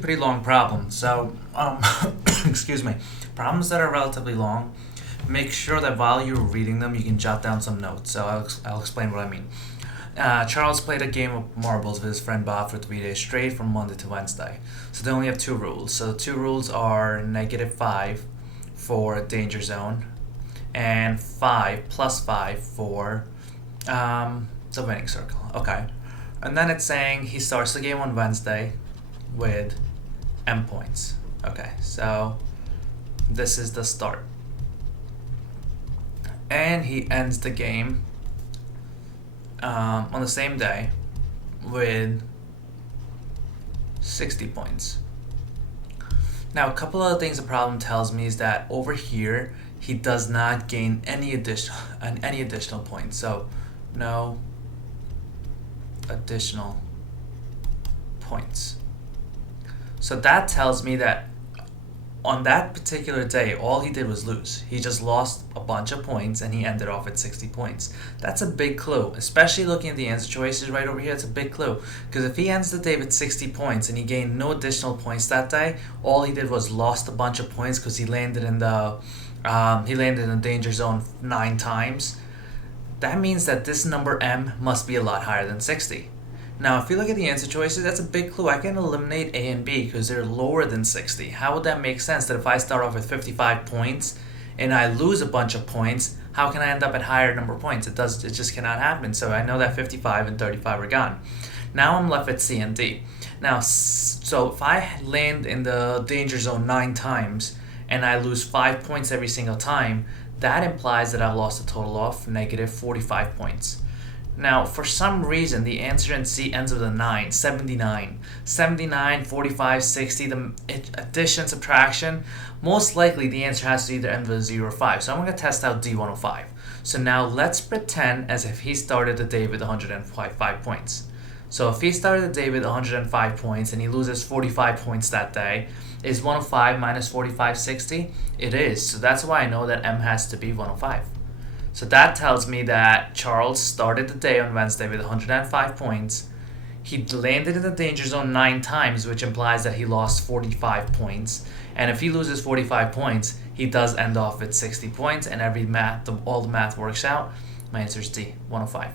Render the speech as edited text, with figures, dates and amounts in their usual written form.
Pretty long problem. So, excuse me, problems that are relatively long, make sure that while you're reading them, you can jot down some notes. So I'll explain what I mean. Charles played a game of marbles with his friend Bob for 3 days straight from Monday to Wednesday. So they only have two rules. So the two rules are -5 for danger zone and 5 + 5 for the winning circle. Okay. And then it's saying he starts the game on Wednesday with M points. Okay, so this is the start. And he ends the game on the same day with 60 points. Now, a couple of things the problem tells me is that over here he does not gain any additional points. So, no additional points. So that tells me that on that particular day, all he did was lose. He just lost a bunch of points and he ended off at 60 points. That's a big clue, especially looking at the answer choices right over here. It's a big clue because if he ends the day with 60 points and he gained no additional points that day, all he did was lost a bunch of points because he landed in the danger zone 9 times. That means that this number M must be a lot higher than 60. Now, if you look at the answer choices, that's a big clue. I can eliminate A and B because they're lower than 60. How would that make sense that if I start off with 55 points and I lose a bunch of points, how can I end up at higher number of points? It just cannot happen. So I know that 55 and 35 are gone. Now I'm left with C and D. Now, so if I land in the danger zone 9 times and I lose 5 points every single time, that implies that I've lost a total of -45 points. Now, for some reason, the answer in C ends with a 9, 79. 79, 45, 60, the addition, subtraction, most likely the answer has to either end with a 0 or 5. So I'm going to test out D105. So now let's pretend as if he started the day with 105 points. So if he started the day with 105 points and he loses 45 points that day, is 105 minus 45 60? It is. So that's why I know that M has to be 105. So that tells me that Charles started the day on Wednesday with 105 points. He landed in the danger zone 9 times, which implies that he lost 45 points. And if he loses 45 points, he does end off with 60 points, and all the math works out. My answer is D, 105.